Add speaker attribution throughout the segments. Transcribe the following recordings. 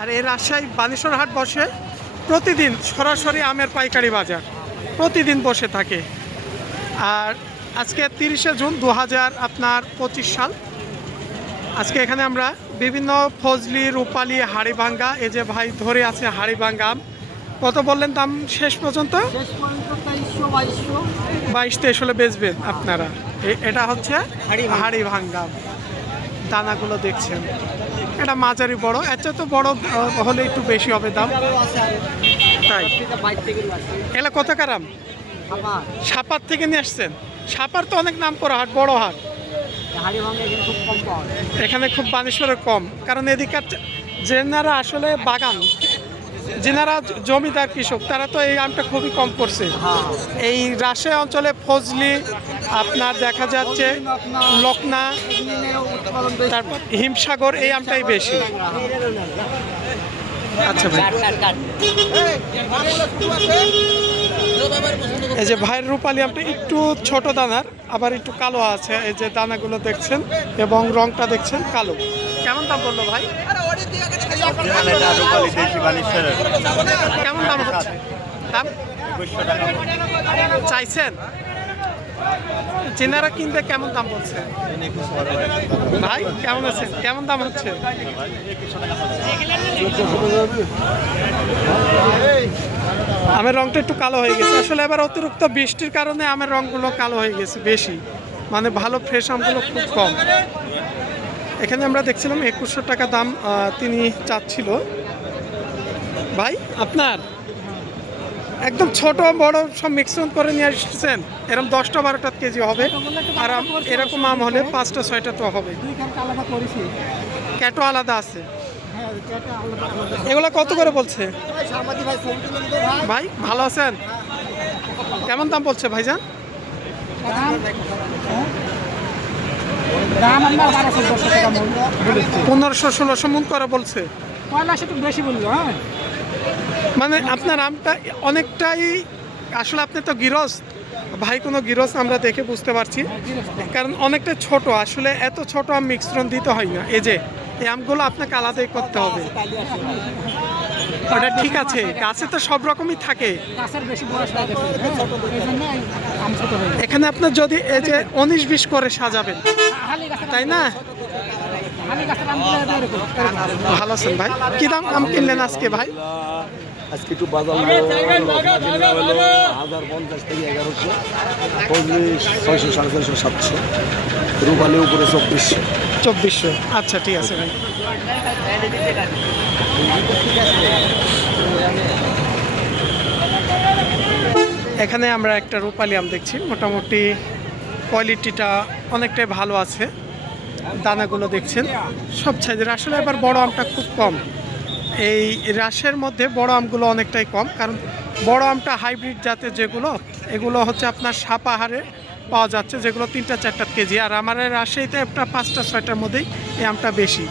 Speaker 1: আর এই রাজশাহী বানেশ্বর হাট বসে প্রতিদিন সরাসরি আমের পাইকারি বাজার প্রতিদিন বসে থাকে। আর আজকে তিরিশে জুন দু হাজার আপনার পঁচিশ সাল। আজকে এখানে আমরা বিভিন্ন ফজলি রূপালি হাড়িভাঙ্গা এই যে ভাই ধরে আছে হাড়িভাঙ্গা আম কত বললেন দাম শেষ পর্যন্ত?
Speaker 2: শেষ পর্যন্ত বাইশশো।
Speaker 1: বাইশ তেইশ হলে বেচবেন আপনারা। এটা হচ্ছে। হাড়ি ভাঙ্গা দানাগুলো দেখছেন। এটা মাঝারি বড়। চেয়ে তো বড় হলে একটু বেশি হবে দাম। তাই। কত কারাম সাপার থেকে নিয়ে আসছেন? সাপার তো অনেক নাম করা হাট, বড় হাট। এখানে খুব বানেশ্বরে কম। কারণ এদিকার যেনারা আসলে বাগান, যেনারা জমিদার কৃষক, তারা তো এই আমটা খুবই কম করছে। এই রাজশাহী অঞ্চলে ফজলি আপনার দেখা যাচ্ছে লকনা, তারপর হিমসাগর এই আমটাই বেশি। আচ্ছা ভাই। এই যে ভাইয়ের রূপালি আমটা একটু ছোট দানার, আবার একটু কালো আছে, এই যে দানাগুলো দেখছেন এবং রংটা দেখছেন কালো। কেমন দাম বলল ভাই? কেমন দাম দাম? চাইছেন? চেনারা কিনতে কেমন দাম বলছে? ভাই, কেমন আছেন? কেমন দাম হচ্ছে? আমের রংটা একটু কালো হয়ে গেছে। আসলে এবার অতিরিক্ত বৃষ্টির কারণে আমের রংগুলো কালো হয়ে গেছে বেশি। মানে ভালো ফ্রেশ আমগুলো খুব কম। এখানে আমরা দেখছিলাম একুশশো টাকা দাম তিনি চাচ্ছিল। ভাই, আপনার? একদম ছোট, বড় সব মিক্সন করে নিয়ে আসছেন। এরকম দশটা বারোটা কেজি হবে। আর এরকম আম হলে পাঁচটা, ছয়টা তো হবে। ক্যাটো আলাদা আছে। এগুলো কত করে বলছে?
Speaker 2: ভাই,
Speaker 1: ভালো আছেন? কেমন দাম বলছে ভাইজান? পনেরোশো, ষোলোশো মন করে বলছে।
Speaker 2: পয়লা একটু বেশি বলল হ্যাঁ।
Speaker 1: মানে আপনার আমটা অনেকটাই, আসলে আপনি তো গিরস ভাই কোনো গিরস আমরা দেখে বুঝতে পারছি। কারণ অনেকটা ছোট, আসলে এত ছোট আম মিশ্রণ দিতে হয় না। এই যে, এই আমগুলো আপনাকে আলাদাই করতে হবে। ওটা ঠিক আছে, গাছে তো সব রকমই থাকে। এখানে আপনার যদি এই যে উনিশ বিশ করে সাজাবেন, তাই না। ভালো আছেন ভাই? কি দাম, আম কিনলেন আজকে ভাই?
Speaker 3: আজকে একটু বাজার হলো হাজার পঞ্চাশ থেকে এগারোশো পঁয়ত্রিশ ছয়শো সাড়ে ছয়শো সাতশো রূপালি উপরে চব্বিশশো।
Speaker 1: চব্বিশশো। আচ্ছা ঠিক আছে ভাই। এখানে আমরা একটা রূপালি আম দেখছি। মোটামুটি কোয়ালিটিটা অনেকটাই ভালো আছে। দানাগুলো দেখছেন। সব সাইজের। আসলে এবার বড় আমটা খুব কম। এই রাশের মধ্যে বড় আমগুলো অনেকটাই কম কারণ বড় আমটা হাইব্রিড জাতের যেগুলো এগুলো হচ্ছে আপনার সাপাহারে পাওয়া যাচ্ছে যেগুলো তিনটা চারটা কেজি। আর আমার এই রাজশাহীতে একটা পাঁচটা ছয়টার মধ্যেই এই আমটা বেশি।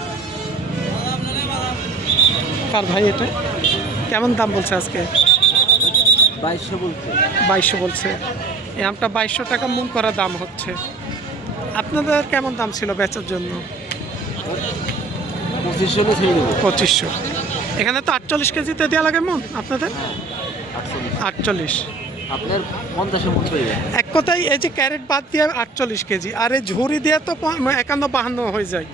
Speaker 1: কার ভাই এটা? কেমন দাম বলছে আজকে?
Speaker 3: বাইশশো বলতে
Speaker 1: বাইশশো বলছে। এই আমটা বাইশশো টাকা মন করা দাম হচ্ছে। আপনাদের কেমন দাম ছিল বেচার জন্য?
Speaker 3: পঁচিশশো
Speaker 1: পঁচিশশো। এখানে তো আটচল্লিশ কেজিতে দেওয়া লাগে মন আপনাদের? আটচল্লিশ।
Speaker 3: আপনার পঞ্চাশের মতো
Speaker 1: এক কথায় এই যে ক্যারেট বাদ দিয়ে আটচল্লিশ কেজি আর এই ঝুড়ি দিয়ে তো একান্ন বাহান্ন হয়ে যায়।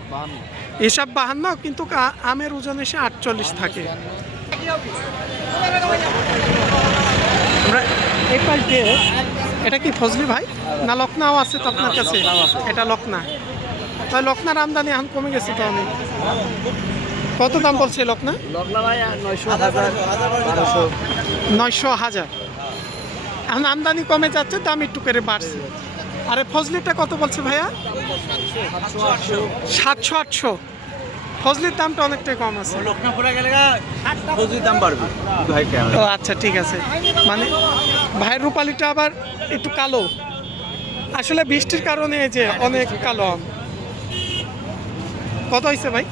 Speaker 1: এসব বাহান্ন কিন্তু আমের ওজন এসে আটচল্লিশ থাকে। আমরা এই পাশ দিয়ে এটা কি ফজলি ভাই? না লখনাও আছে তো আপনার কাছে? এটা লখনা। তাই লখনার আমদানি এখন কমে গেছে তো অনেক। কত দাম বলছে
Speaker 3: লগ্না? নয়শো হাজার
Speaker 1: নয়শো হাজার। এখন আমদানি কমে যাচ্ছে দাম একটু করে বাড়ছে। আরে ফজলিটা কত বলছে ভাইয়া? সাতশো আটশো। ফজলির দামটা অনেকটাই কম আছে।
Speaker 3: প্রচুর দাম বাড়বে। ভাই
Speaker 1: ও আচ্ছা ঠিক আছে। মানে ভাইয়ের রূপালিটা আবার একটু কালো। আসলে বৃষ্টির কারণে এই যে অনেক কালো আম। কত হয়েছে ভাই?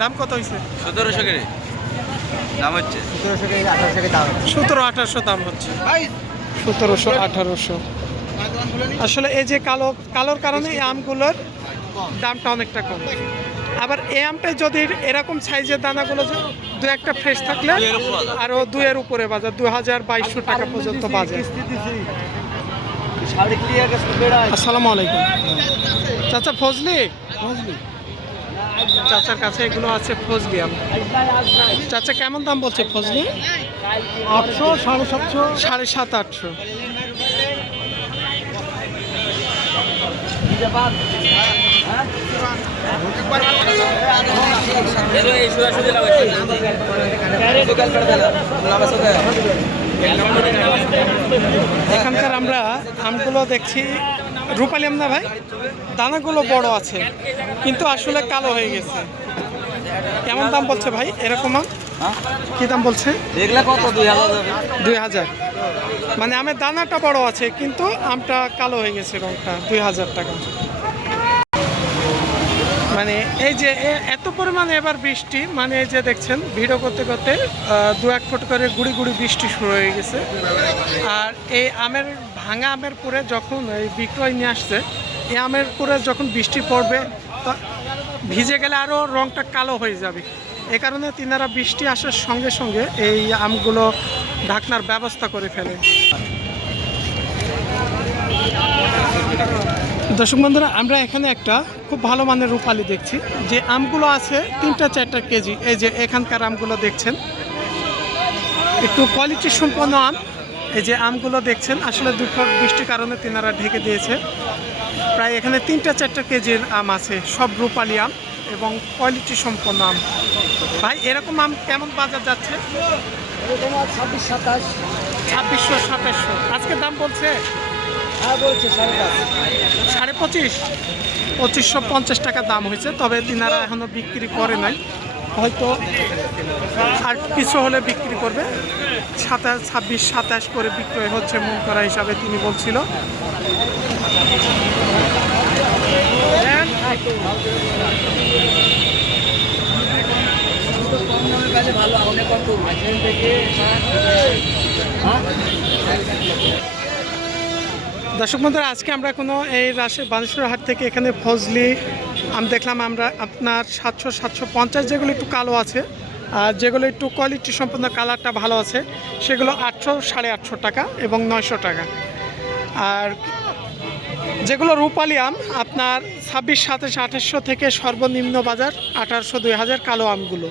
Speaker 1: দাম কত হয়েছে
Speaker 4: সতেরোশো করে। দাম হচ্ছে।
Speaker 2: সতেরোশো থেকে আঠারোশো দাম
Speaker 1: সতেরো আঠারোশো দাম হচ্ছে। সতেরোশো আঠারোশো। আসলে এই যে কালো কালোর কারণে এই আমগুলোর দামটা অনেকটা কম। আবার এই আমটাই যদি এরকম সাইজের দানাগুলো দু একটা ফ্রেশ থাকলে আরও দুয়ের উপরে বাজার দু হাজার বাইশশো টাকা পর্যন্ত বাজার। আসসালামু আলাইকুম। চাচা ফজলি। চাচার কাছে এগুলো আছে ফজলি আম। চাচা কেমন দাম বলছে ফজলি?
Speaker 2: আটশো সাড়ে সাতশো।
Speaker 1: সাড়ে সাত আটশো। এখানকার আমরা আমগুলো দেখছি রূপালি আম না ভাই দানাগুলো বড় আছে কিন্তু আসলে কালো হয়ে গেছে। কেমন দাম বলছে ভাই? এরকম আম কি দাম বলছে?
Speaker 4: কত? দুই হাজার
Speaker 1: মানে আমের দানাটা বড় আছে কিন্তু আমটা কালো হয়ে গেছে রংটা দুই হাজার টাকা। মানে এই যে এত পরিমাণে এবার বৃষ্টি মানে এই যে দেখছেন ভিডিও করতে করতে দু এক ফুট করে গুড়ি গুড়ি বৃষ্টি শুরু হয়ে গেছে। আর এই আমের ভাঙা আমের পরে যখন এই বিক্রয় নিয়ে আসছে, এই আমের পরে যখন বৃষ্টি পড়বে ভিজে গেলে আরও রংটা কালো হয়ে যাবে। এ কারণে তিনারা বৃষ্টি আসার সঙ্গে সঙ্গে এই আমগুলো ঢাকনার ব্যবস্থা করে ফেলে। দর্শক বন্ধুরা, আমরা এখানে একটা খুব ভালো মানের রূপালি দেখছি। যে আমগুলো আছে তিনটা চারটা কেজি, এই যে এখানকার আমগুলো দেখছেন। একটু কোয়ালিটি সম্পন্ন আম। এই যে আমগুলো দেখছেন, আসলে দুঃখ বৃষ্টির কারণে তিনারা ঢেকে দিয়েছে। প্রায় এখানে তিনটা চারটা কেজির আম আছে, সব রূপালি আম এবং কোয়ালিটি সম্পন্ন আম। ভাই, এরকম আম কেমন বাজার যাচ্ছে?
Speaker 2: ছাব্বিশ সাতাশ
Speaker 1: ছাব্বিশশো সাতাশশো। আজকে দাম বলছে?
Speaker 2: বলছে সাড়ে
Speaker 1: সাড়ে পঁচিশ। পঁচিশশো পঞ্চাশ টাকা দাম হয়েছে, তবে তিনারা এখনও বিক্রি করে নাই। হয়তো আর কিছু হলে বিক্রি করবে। সাতাশ, ছাব্বিশ, সাতাশ করে বিক্রয় হচ্ছে মন করা হিসাবে তিনি বলছিল। দর্শক বন্ধুরা, আজকে আমরা কোনো এই রাজশাহী বানেশ্বর হাট থেকে এখানে ফজলি আমি দেখলাম। আমরা আপনার সাতশো সাতশো পঞ্চাশ যেগুলো একটু কালো আছে আর যেগুলো একটু কোয়ালিটি সম্পন্ন কালারটা ভালো আছে, সেগুলো আটশো, সাড়ে আটশো টাকা এবং নয়শো টাকা। আর যেগুলো রূপালি আম, আপনার ছাব্বিশ, সাতাশ, আঠাশশো থেকে সর্বনিম্ন বাজার আঠারোশো, দুই হাজার কালো আমগুলো।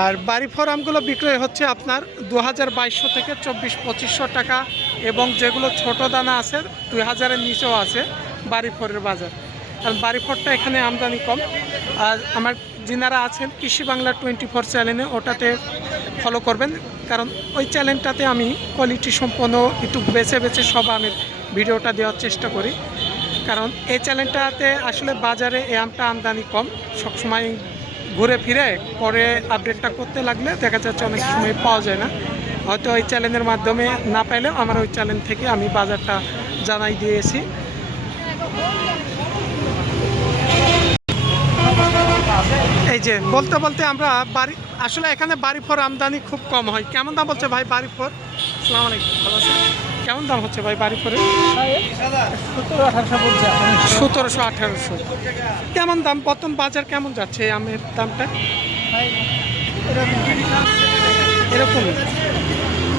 Speaker 1: আর বাড়ি ফর আমগুলো বিক্রয় হচ্ছে আপনার দু হাজার বাইশশো থেকে চব্বিশ, পঁচিশশো টাকা এবং যেগুলো ছোট দানা আছে, দুই হাজারের নিচেও আছে বাড়ি ফরের বাজার। কারণ বাড়ি ফরটা এখানে আমদানি কম। আর আমার যিনারা আছেন কৃষি বাংলা টোয়েন্টি ফোর চ্যানেলে ওটাতে ফলো করবেন। কারণ ওই চ্যানেলটাতে আমি কোয়ালিটি সম্পন্ন একটু বেছে বেছে সব আমের ভিডিওটা দেওয়ার চেষ্টা করি। কারণ এই চ্যানেলটাতে আসলে বাজারে এই আমটা আমদানি কম। সবসময় ঘুরে ফিরে পরে আপডেটটা করতে লাগলে দেখা যাচ্ছে অনেক সময় পাওয়া যায় না। হয়তো ওই চ্যানেলের মাধ্যমে না পাইলেও আমার ওই চ্যানেল থেকে আমি বাজারটা জানাই দিয়েছি। এই যে, বলতে বলতে আমরা বাড়ি, আসলে এখানে বাড়ি ফর আমদানি খুব কম হয়। কেমন দাম বলছে ভাই বাড়ি ফর সালাম আলাইকুম, ভালো আছেন? কেমন দাম হচ্ছে ভাই বাড়ি ফরে সতেরোশো আঠারোশো। কেমন দাম বর্তমান বাজার কেমন যাচ্ছে আমের দামটা? এরকম।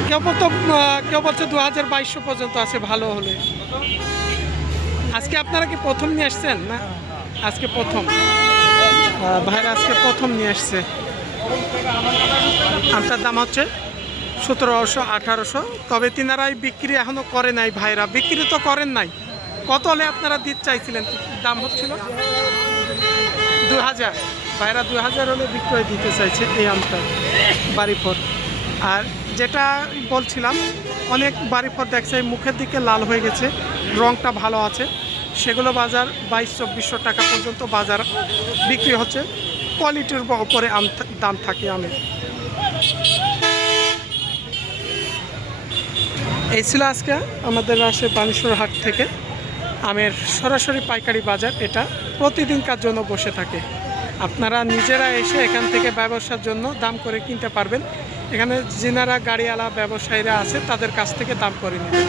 Speaker 1: কেউ বলতো কেউ বলছে দু হাজার বাইশশো পর্যন্ত আছে, ভালো হলে। আজকে আপনারা কি প্রথম নিয়ে আসছেন? না? আজকে প্রথম। ভাইরা আজকে প্রথম নিয়ে আসছে। আমটার দাম হচ্ছে সতেরোশো আঠারোশো। তবে তিনারাই বিক্রি এখনও করে নাই ভাইরা। বিক্রি তো করেন নাই। কত হলে আপনারা দিতে চাইছিলেন? দাম হচ্ছিল দু হাজার ভাইরা দু হাজার হলে বিক্রয় দিতে চাইছে এই আমটা বাড়িফর আর যেটা বলছিলাম, অনেক বাড়িফর দেখছে, মুখের দিকে লাল হয়ে গেছে, রংটা ভালো আছে। সেগুলো বাজার বাইশ, চব্বিশশো টাকা পর্যন্ত বাজার বিক্রি হচ্ছে। কোয়ালিটির উপরে আম দাম থাকে আমের। এই ছিল আজকে আমাদের রাজশাহী বানেশ্বর হাট থেকে আমের সরাসরি পাইকারি বাজার। এটা প্রতিদিনকার জন্য বসে থাকে। আপনারা নিজেরা এসে এখান থেকে ব্যবসার জন্য দাম করে কিনতে পারবেন। এখানে যেনারা গাড়িওয়ালা, ব্যবসায়ীরা আছে, তাদের কাছ থেকে দাম করে নেবেন।